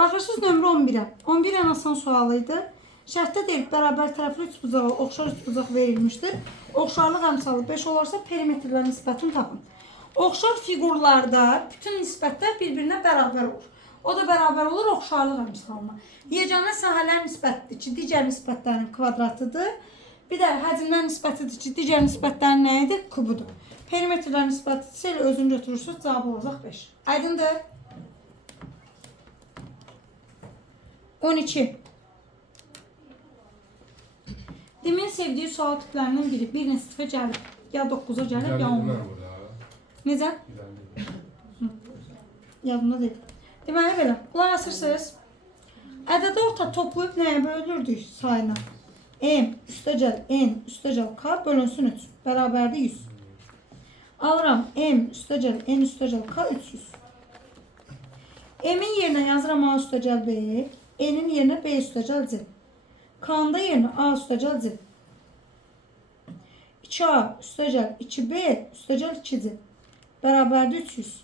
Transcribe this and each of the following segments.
Baxırsınız nömrə 11-ə. 11 ən asan sualıydı. Şərtdə deyil, bərabər tərəfli üçbucağa oxşar üçbucaq verilmişdir. Oxşarlıq əmsalı 5 olarsa perimetrlə nisbətini tapın. Oxşar fiqurlarda bütün nisbətlər bir-birinə bərabər olur. O da bərabər olur oxşarlıq əmsalına. Yeganə sahələr nisbətidir ki, digər nisbətlərin kvadratıdır. Bir də həcmlər nisbətidir ki, digər nisbətlərin nəyidir? Kubudur. Perimetrlər nisbətidirsə elə özünü götürürsünüz, cavab olacaq 5. Aydındır? 12. Demin sevdiyi sual tiplərindən biri. Bir neçə gəlir. Ya 9-a gəlir, ya 10-a. Necə? Yadımda deyil. Deməli belə. Qulaq asırsınız. Ədədə orta toplayıb nəyə bölürdük sayına? M üstəgəl N üstəgəl K bölünsün 3. Bərabərdir 100. Alıram M üstəgəl N üstəgəl K 300. M'in yerinə yazıram A üstəgəl B. N'in yerinə B üstəgəl C. K'nın da yerinə A üstəgəl C. 2A üstəgəl 2B üstəgəl 2C. Bərabərdir 300.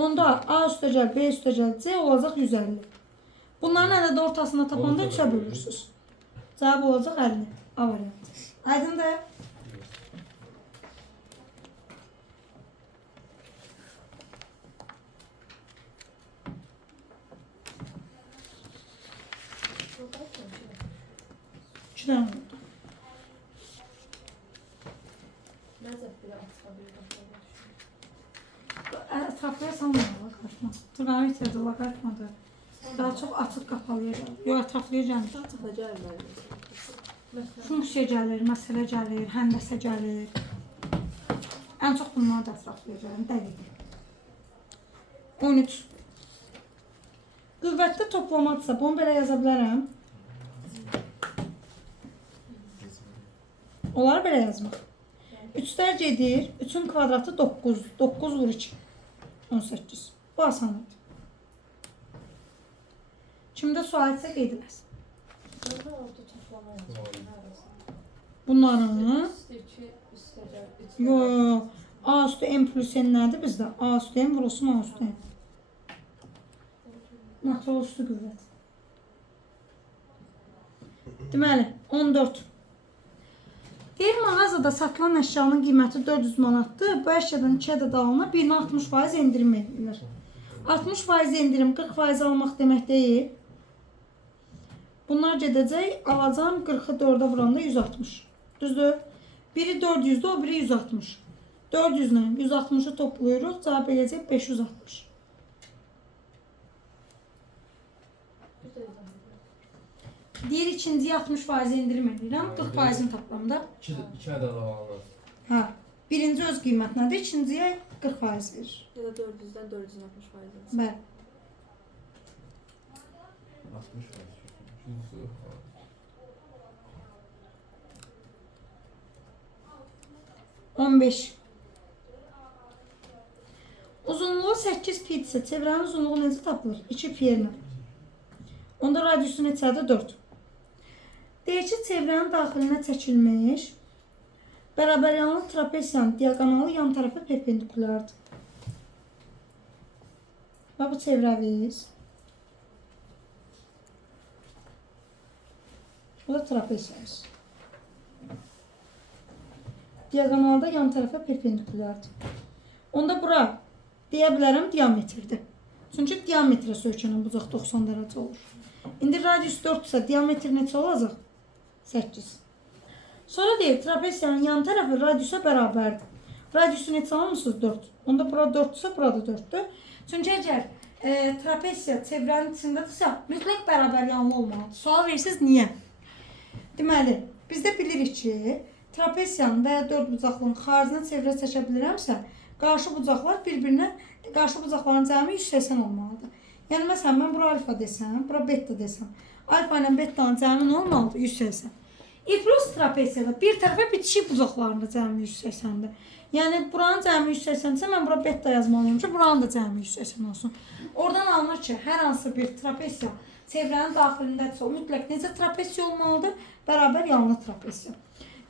Onda A üstəgəl B üstəgəl C olacaq 150. Bunların ədədə ortasında tapanda 3'ə bölürsünüz. Cavab olacaq 50. A variantı. Aydındır? İçindən oldu. Ətraflıya salmamalı qaçma. Durağını itirdi, ola qaçmadı. Daha çox açıq qapalıya gəlir. Yox, ətraflıya gəlir. Açıq gəlmir. Funksiya gəlir, məsələ gəlir, həndəsə gəlir. Ən çox bunlar da ətraflıya gəlir, dəqiq. 13. Qüvvətdə toplamaqsa, bunu belə yaza bilərəm. Onları belə yazmaq. 3-lər gedir, 3'ün kvadratı 9. 9 vur 2. 18. Bu asandır. Kimdə sual etsə qeyd eləsin. Bunların yo, A üstü M plus N nədir bizdə? A üstü M vurulsun A üstü M. Natural üstü qüvvət. Deməli, 14. Deyir, mağazada satılan əşyanın qiyməti 400 manatdır. Bu əşyadan 2 ədəd alına 60% endirim edilir. 60% endirim 40% almaq demək deyil. Bunlar gedəcək, alacağım 40'ı 4'ə vuranda 160. Düzdür? Biri 400'dür, o biri 160. 400 ilə 160'ı toplayırıq, cavab eləyəcək 560. Deyir, ikinciyə 60% endirim edirəm, 40%-ni tapıram da. 2 ədəd alınır. Hə, birinci öz qiymətinədir, ikinciyə 40% verir. Ya da 400'dən 460%. Bəli. 60%. 15. Uzunluğu 8 pi ise çevrənin uzunluğu necə tapılır? 2 pi yerinə. Onda radiusu neçədir? 4. Deyir ki, çevrənin daxilinə çəkilmiş bərabər yanlı trapesiyanın diaqonalı yan tərəfə perpendikulardır. Və bu çevrəviz. Bu da trapesiyanız. Diaqonalda yan tərəfə perpendikulardır. Onda bura deyə bilərəm diametrdir. Çünki diametrə söykənən bucaq 90 dərəcə olur. İndi radius 4 ise diametr neçə olacaq? 8. Sonra deyir, trapesiyanın yan tərəfi radiusa bərabərdir. Radiusu neçə almışsınız? 4. Onda bura 4 ise burada 4'dür. Çünki əgər trapesiya çevrənin içindədirsə, mütləq bərabər yanlı olmalıdır. Sual verirsiniz, niyə? Deməli, biz də bilirik ki, trapesiyanın və ya 4 bucaqlının xaricinə çevrə çəkə bilirəmsə, qarşı bucaqlar bir-birinə, qarşı bucaqların cəmi 180 olmalıdır. Yəni, məsələn, mən bura alfa desəm, bura beta desəm. Alfa ilə betanın cəmi nə olmalıdır? 180. İpros trapesiyada bir tərəfə bitişik bucaqlarında cəmi 180-dir. Yəni, buranın cəmi 180-dirsə, mən bura beta yazmalıyım ki, buranın da cəmi 180 olsun. Oradan alınır ki, hər hansı bir trapesiya çevrənin daxilindədirsə, o mütləq necə trapesiya olmalıdır? Bərabər yanlı trapesiya.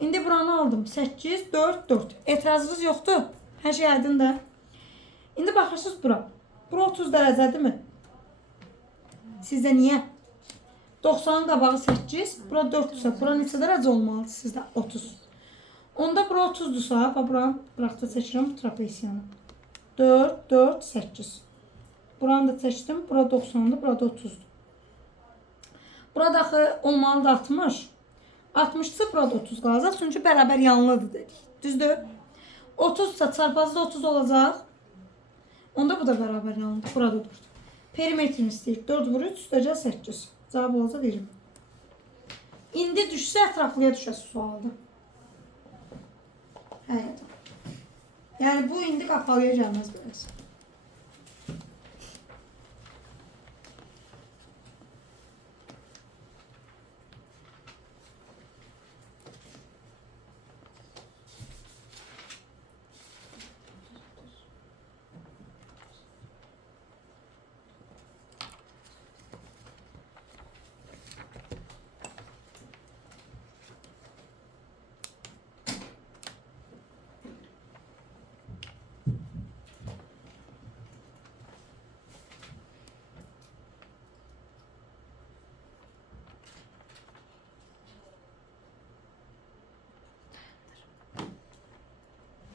İndi buranı aldım. 8, 4, 4. Etirazınız yoxdur? Hər şey aydındır. İndi baxırsınız bura. Bura 30 dərəcədirmi? Sizdə niyə? 90'ın qabağı 8, bura 4'dürsə, bura neçə dərəcə olmalıdır sizdə? 30. Onda bura 30'dursa, bura bıraxda seçirəm trapesiyanı. 4, 4, 8. Buranı da seçdim, bura 90'dır, bura da 30'dur. Burada daxı olmalıdır 60. 60'sı burada 30 qalacaq, çünki bərabər yanlıdır dedik. Düzdür? 30'sa çarpazda 30 olacaq. Onda bu da bərabər yanlıdır, burada 4. Perimetrini istəyir. 4 vur 3, üstəcə 8. Cavab olacaq 20. İndi düşsə ətraflıya düşəsi sualdır. Həqiqətən. Yəni bu indi qapalıya gəlməz biraz.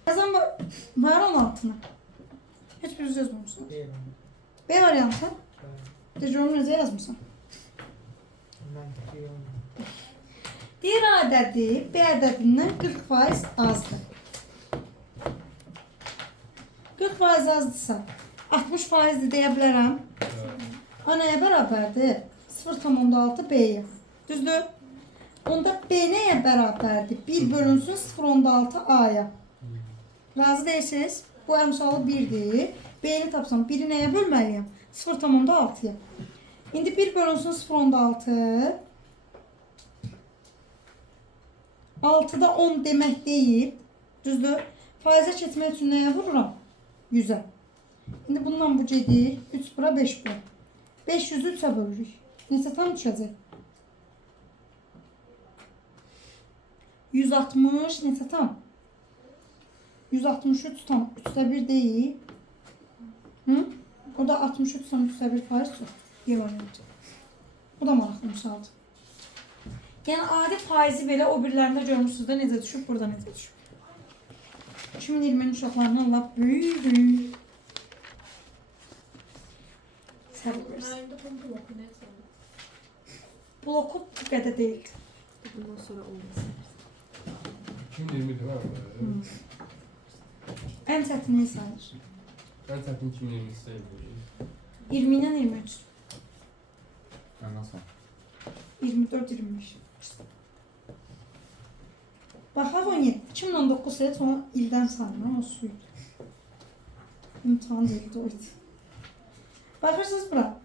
Yazan var 16'ını. Hiçbir yüz yazmamışsınız. B variantı. Dejorum necə yazmışsın? Diğer ədədi B ədədindən 40% azdır. 40% azdırsa 60%dir deyə bilərəm. A nəyə bərabərdir? 0,6 B-yə. Düzdür? Onda B nəyə bərabərdir? 1 bölünsün 0,6 A-ya. Razı deyirsiniz? Bu əmsalı 1'dir. B-ni tapsam 1'i nəyə bölməliyəm? 0,6'ya. İndi 1 bölünsün 0,6. 6'da 10 demək deyil. Düzdür? Faizə keçmək üçün nəyə vururam? 100'ə. İndi bundan bu gedir. 3 bura 5 bura. 500'ü 3'ə bölürük. Neçə tam düşəcək? 160 neçə tam? 163 tam 3'də 1 deyil. Hı? O da 63 tam 3'də 1 faiz çox. Bir variant. Bu da maraqlı misaldır. Yəni adi faizi belə o birlərində görmüşsünüz də necə düşüb, burada necə düşüb. 2020'nin uşaqlarına Allah böyük. Səbir versin. Ayında tam bloku ne yazalım? Bloku bu qədər deyildi. Bundan sonra olmasın. 2020 değil mi? Ən çətini sayılır. Ben takım 2020 sayılır. 20 ilə 23. Nasıl? 24, 25. Baxaq 17. 2019 sayı sonra ildən sayılır. O suydu. İmtihan deyildi o idi. Baxırsınız bura.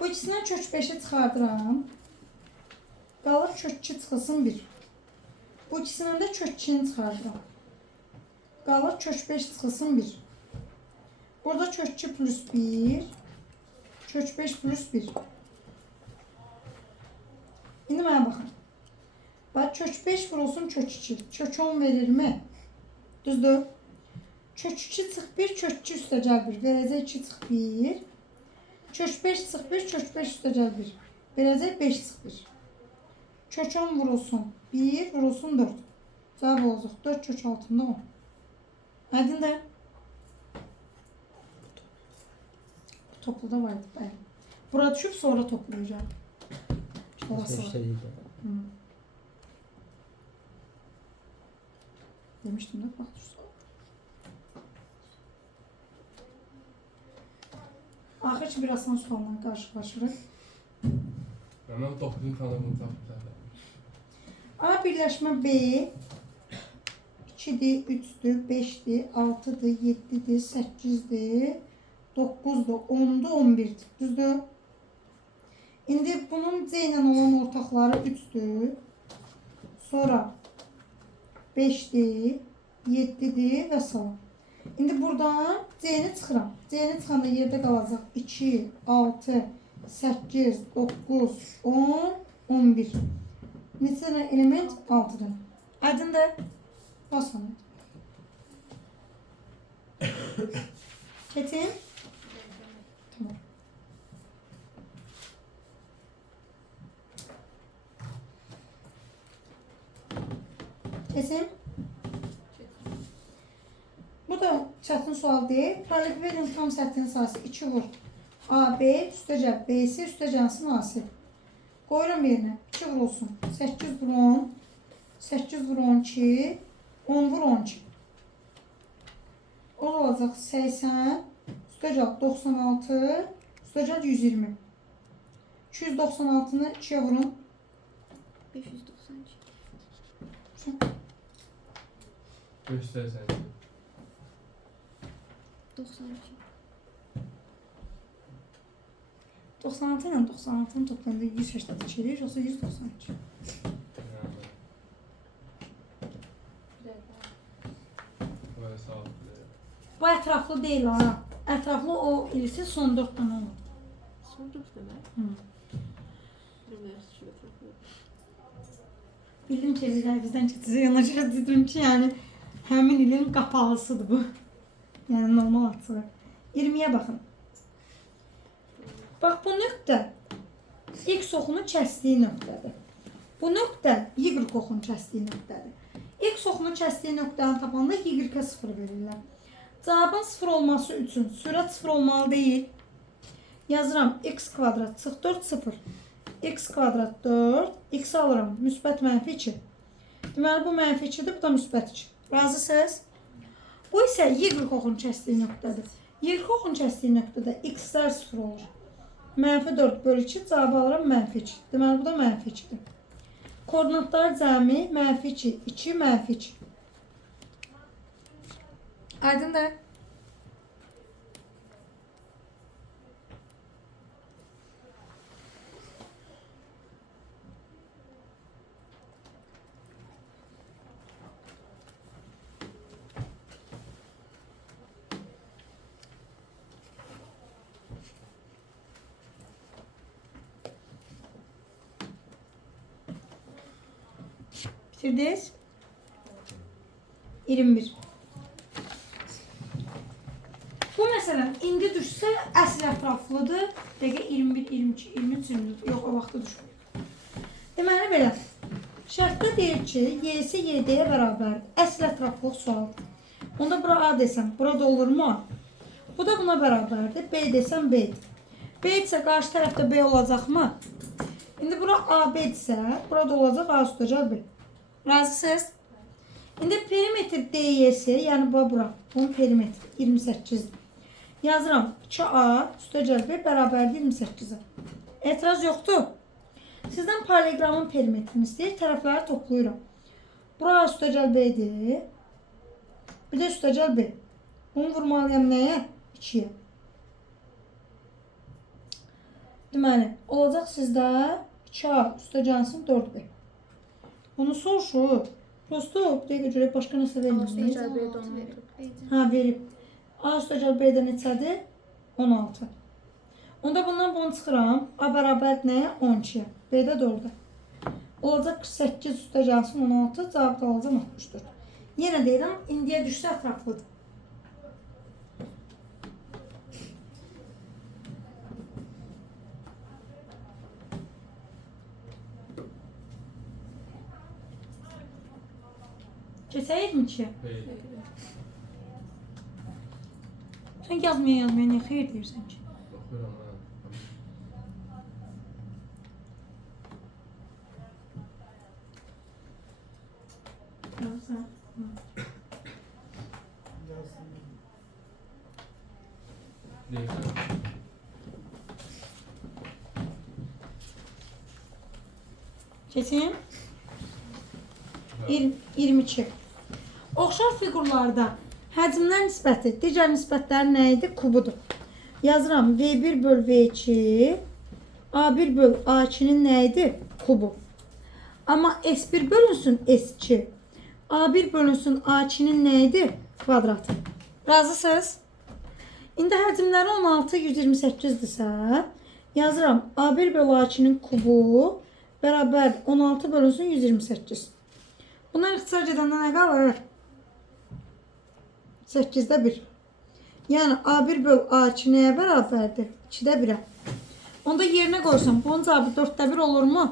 Bu ikisindən kök 5'i çıxardıram. Qalır kök 2 çıxılsın 1. Bu ikisindən də kök 2'ni çıxardıram. Qalır kök 5 çıxılsın 1. Burada kök 2 plus 1. Kök 5 plus 1. İndi mənə baxın. Bax kök 5 vurulsun kök 2. Kök 10 verir mi? Düzdür? Kök 2 çıx 1, kök 2 üstə gəl 1. Verəcək 2 çıx 1. Kök 5 çıx 1, kök 5 üstə gəl 1. Verəcək 5 çıx 1. Kök 10 vurulsun 1, vurulsun 4. Cavab olacaq 4 kök altında 10. Aydın da? Bu topluda vardı bayağı. Bura düşüb sonra toplayacağım. Orası var. Demiştim de bak düşsün. Axır ki bir asan sualdan qarşılaşırıq. Ben 9 kanalını tapdım. A birləşmə B 2'dir, 3'dür, 5'dir, 6'dır, 7'dir, 8'dir, 9'dur, 10'dur, 11'dir. Düzdür? İndi bunun C ilə olan ortaqları 3'dür. Sonra 5'dir, 7'dir və s. İndi buradan C-ni çıxıram. C-ni çıxanda yerdə qalacaq 2, 6, 8, 9, 10, 11. Neçə dənə element? 6 dənə. Aydındır? Basalım. Çetin. Tamam. Kesin. Bu da çətin sual deyil. Paralelipipedin tam səthinin sahəsi 2 vur. AB üstəcəl BC üstəcəlsin AC. Qoyuram yerinə. 2 vur olsun. 8 vur 10. 8 vur 12. 10 vur 12. O olacaq 80. Üstəcəl 96. Üstəcəl 120. 296-nı 2'ye vurun. 592. 580. 92. 96 ilə 96'nın toplamında 182 edir, yoxsa 192. Böyle sağ ol. Bu ətraflı deyil ha. Ətraflı o ilisi son 4 dənə olur. Son 4 demək. Hı. Bilmirəm, şu ətraflı. Bildim ki, bizdən keçəcək yanaşır dedim ki, yəni həmin ilin qapalısıdır bu. Yəni normal açığı. 20'ye baxın. Bax bu nöqtə X oxunu kəsdiyi nöqtədir. Bu nöqtə Y oxunu kəsdiyi nöqtədir. X oxunu kəsdiyi nöqtəni tapanda Y-ə 0 verirlər. Cavabın 0 olması üçün sürət 0 olmalı deyil. Yazıram x kvadrat çıx 4 0. X kvadrat 4. X alıram müsbət mənfi 2. Deməli bu mənfi 2'dir, bu da müsbət 2. Razısınız? Bu isə Y oxunu kəsdiyi nöqtədir. Y oxunu kəsdiyi nöqtədə x'lər 0 olur. Mənfi 4 bölü 2 cavabı alıram mənfi 2. Deməli bu da mənfi 2'dir. Koordinatlar cəmi mənfi 2, 2, mənfi 2. Aydındır. Bitirdiniz. 21. Bu məsələn indi düşsə əsl ətraflıdır. Dəqiqə 21, 22, 23, 24. Yox, o vaxtda düşmür. Deməli belə. Şərtdə deyir ki, y'si y'yə bərabərdir. Əsl ətraflıq sualdır. Onda bura A desəm, burada olurmu? Bu da buna bərabərdir. B desəm B'dir. B isə qarşı tərəfdə B olacaqmı? İndi bura AB-dirsə, burada olacaq A üstəcəl B. Razısınız? İndi perimetr DYS, yəni bura, bunun perimetri 28'dir. Yazıram 2A üstəcəl B bərabərdir 28'ə. Etiraz yoxdur. Sizdən paralelogramın perimetrini istəyir, tərəfləri toplayıram. Bura üstəcəl B'dir. Bir də üstəcəl B. Bunu vurmalıyam nəyə? 2'yə. Deməli, olacaq sizdə 2A üstəcəlsin 4B. Bunu soruşur. Prosto bir dəqiqə görək başqa nəsə vermir. Ha, verib. A üstəcəl B'də neçədir? 16. Onda bundan bunu çıxıram. A bərabər nəyə? 12'yə. B'də 4'ə. Olacaq 48 üstəcəlsin 16. Cavab da olacaq 64. Yenə deyirəm, indiyə düşsə ətraflıdır. Keçəyik mi ki? Değil. Sən yazmaya niyə xeyir deyirsən ki? Bakıyorum ha. Değil. Keçin. 22. Oxşar fiqurlarda həcmlər nisbəti, digər nisbətlər nə idi? Kubudur. Yazıram V1 böl V2, A1 böl A2'nin nə idi? Kubu. Amma S1 bölünsün S2, A1 bölünsün A2'nin nə idi? Kvadratı. Razısınız? İndi həcmləri 16, 128'dirsə, yazıram A1 böl A2'nin kubu bərabər 16 bölünsün 128. Bundan ixtisar gedəndə nə qalır? 8'də 1. Yəni A1 böl A2 nəyə bərabərdir? 2-də 1-ə. Onda yerinə qoysam, bunun cavabı 4-də 1 olurmu?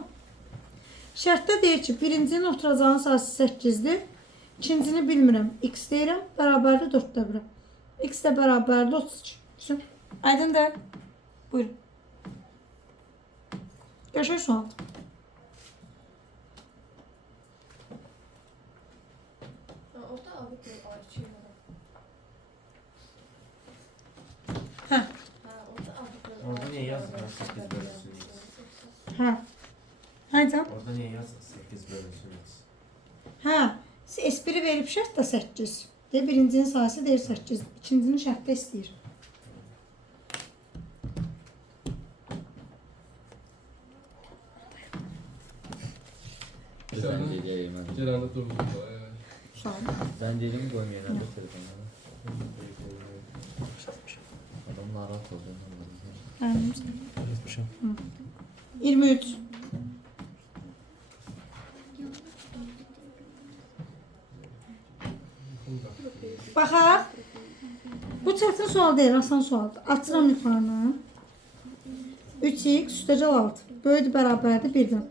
Şərtdə deyir ki, birincinin oturacağının sayısı 8-dir. İkincini bilmirəm. X deyirəm, bərabərdir 4-də 1-ə. X də bərabərdir 32. Bütün. Aydındır. Buyurun. Görüşürüz sual. Orada abi A2 var. Hə. Orada abi Orada niye yazmıyor 8 bölünsün x? Hə. Haycan. Orada niye yazmıyor 8 bölünsün x? Hə. S1-i verib şərt də 8. Deyir, birincinin sayısı deyir 8. İkincinin şərtdə istəyir. Ben geleyim hadi. Gelende durdum. Sual. Ben geleyim koymayayım hadi telefonlara. Adam narat oldu. Mənim. 23. Baxaq. Bu çətin sual deyil, asan sualdır. Açıram yuxarını. 3x üstəgəl 6. Böyüdür bərabərdir 1-dən.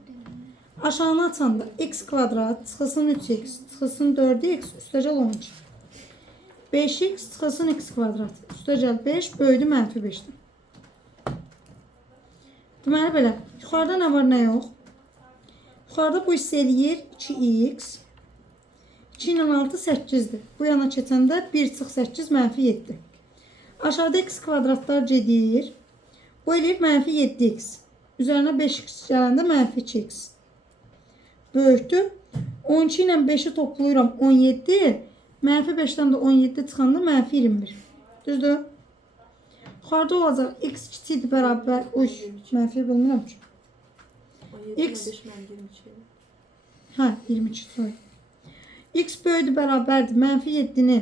Aşağını açanda x kvadrat çıxılsın 3x, çıxılsın 4x üstəgəl 12. 5x çıxılsın x kvadrat üstəgəl 5 böyüdür -5-dən. Deməli belə, yuxarıda nə var, nə yox? Yuxarıda bu hissə eləyir 2x. 2 ilə 6 8-dir. Bu yana keçəndə 1 çıx 8 -7. Aşağıda x kvadratlar gedir. Bu eləyir -7x. Üzərinə 5x gələndə -2x. Böyükdür. 12 ilə 5-i toplayıram 17. -5-dən də 17 çıxanda -21. Düzdür? Yuxarıda olacaq x kiçikdir bərabər. Uy, mənfi bilmirəm ki. X. 5 mən 22. Hə, 22 soy. X böyüdür bərabərdir. -7-ni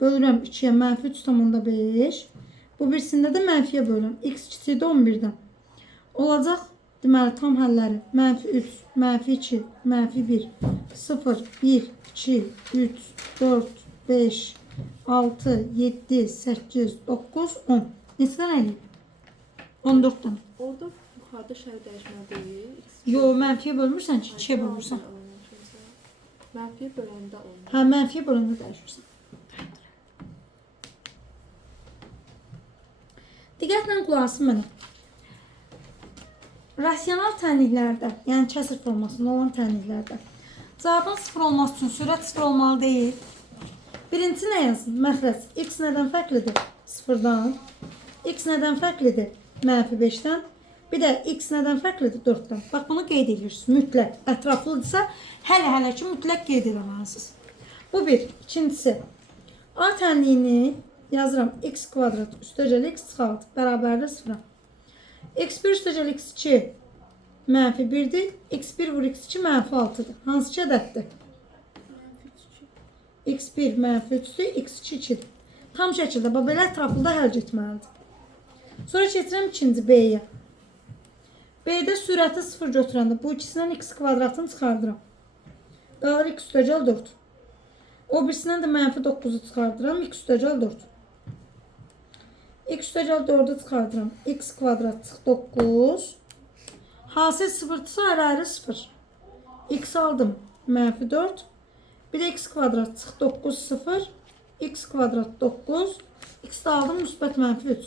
bölürəm 2-yə, -3,5. Bu birisində də mənfiyə bölürəm. X kiçikdir 11-dən. Olacaq, deməli, tam həlləri. -3, -2, -1, 0, 1, 2, 3, 4, 5, 6, 7, 8, 9, 10. Neçə dənə eləyib? 14 dənə. Orada yuxarıda şərt dəyişmə deyil. Yo, mənfiyə bölmürsən ki, 2-yə bölürsən. Mənfiyə böləndə olmur. Hə, mənfiyə böləndə dəyişirsən. Diqqətlə qulaq asın mənə. Rasional tənliklərdə, yəni kəsr formasında olan tənliklərdə cavabın 0 olması üçün sürət 0 olmalı deyil. Birinci nə yazın? Məxrəc. X nədən fərqlidir? 0-dan. X nədən fərqlidir? -5-dən. Bir də x nədən fərqlidir? 4-dən. Bax, bunu qeyd edirsiniz. Mütləq. Ətraflıdırsa, hələ ki, mütləq qeyd eləməlisiniz. Bu bir. İkincisi, A tənliyini yazıram. X kvadrat üstəgəl x çıxalt bərabərdir 0-a. X1 üstəgəl x2 -1-dir. X1 vur x2 -6-dır. Hansı ki ədəddir? X1 -3-dür, x2 2-dir. Tam şəkildə, belə ətraflıda həll etməlidir. Sonra keçirəm ikinci B-yə. B-də sürəti 0 götürəndə bu ikisindən x kvadratını çıxardıram. Qalır x üstəgəl 4. O birisindən də -9-u çıxardıram, x üstəgəl 4. X üstəgəl 4-ü çıxardıram, x kvadrat çıx 9. Hasil 0-dırsa ayrı-ayrı 0. X aldım, -4. Bir də x kvadrat çıx 9, 0. X kvadrat 9. X də aldım, müsbət -3.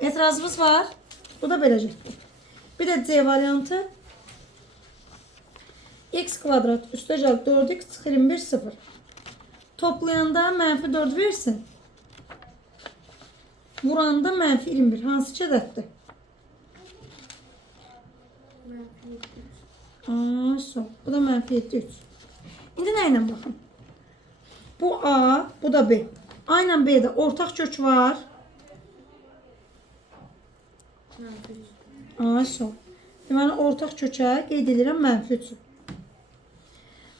Etirazımız var. Bu da beləcəkdir. Bir də C variantı. X kvadrat üstəgəl 4x çıx 21, 0. Toplayanda -4 versin. Vuranda -21. Hansı ki ədəddir? Bu da -7, 3. İndi nə ilə baxın? Bu A, bu da B. A ilə B-də ortaq kök var. Deməli, ortaq kökə qeyd edirəm -3.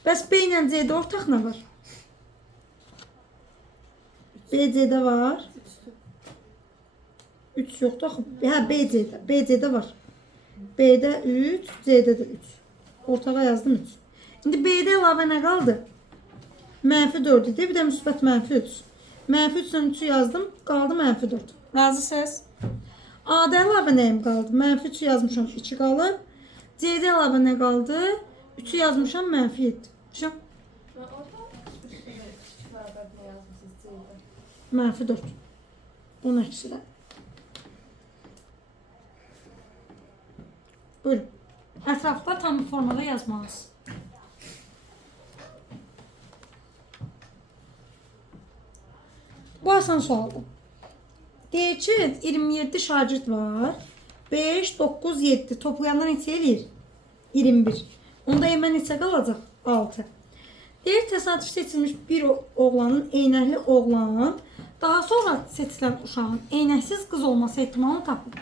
Bəs B ilə C-də ortaq nə var? B-C-də var. 3 yoxdur axı. Hə, B-C-də. B-C-də var. B-də 3, C-də də 3. Ortağa yazdım 3. İndi B-də əlavə nə qaldı? -4 idi. Bir də müsbət -3. -3-dən 3-ü yazdım. Qaldı -4. Razısınız? A-da əlavə nəyim qaldı? Mənfi 3 yazmışam, 2 qalıb. C-də əlavə nə qaldı? 3-ü yazmışam, mənfi 7. Düşün, Orada üstünə kiçik bərabərlə yazmışsınız C-də. mənfi 4. Bunun əksi də. Buyurun. Ətrafda tam bir formada yazmalısınız. Bu asan sualdır. Deyir ki, 27 şagird var. 5, 9, 7. Toplayanda neçə eləyir? 21. Onda hemen neçə qalacaq? 6. Deyir, təsadüf seçilmiş bir oğlanın eynəkli oğlan, daha sonra seçilən uşağın eynəksiz qız olması ehtimalını tapın.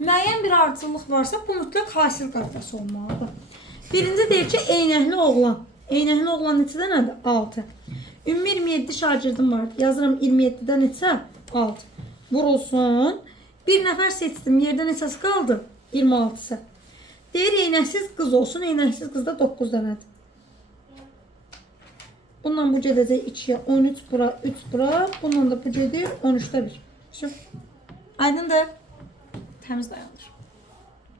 Müəyyən bir ardıcıllıq varsa, bu mütləq hasil qaydası olmalıdır. Birinci deyir ki, eynəkli oğlan. Eynəkli oğlan neçə dənədir? 6. Ümumi 27 şagirdim var. Yazıram 27-dən neçə? 6. Vurulsun. Bir nəfər seçdim. Yerdə neçəsi qaldı? 26-sı. Deyir, eynəksiz qız olsun. Eynəksiz qızda 9 dənədir. Bundan bu gedəcək 2-yə 13 bura, 3 bura. Bundan da bu gedir 13'də 1. Aydındır. Təmiz dayanır.